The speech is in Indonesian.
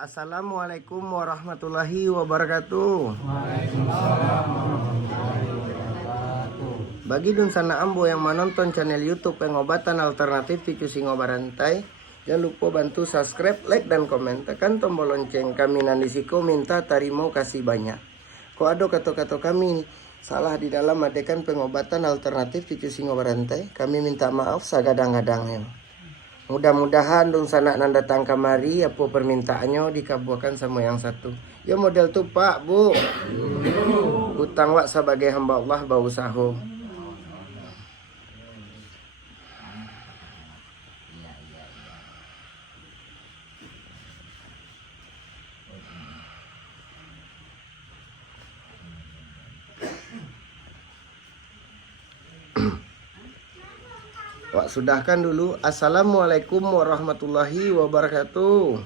Assalamualaikum warahmatullahi wabarakatuh. Bagi Dunsana Ambo yang menonton channel YouTube Pengobatan Alternatif Tikus Singo Barantai, jangan lupa bantu subscribe, like, dan komen. Tekan tombol lonceng. Kami Nandisiko minta tarimo kasih banyak. Kok ada kata-kata kami salah di dalam adegan pengobatan alternatif Tikus Singo Barantai, kami minta maaf sagadang-gadangnya. Mudah-mudahan dong sana nanda datang kemari apa permintaannya dikabulkan sama yang satu. Ya model tuh Pak, Bu. Hutang wak sebagai hamba Allah bau saho. Wak sudahkan dulu. Assalamualaikum warahmatullahi wabarakatuh.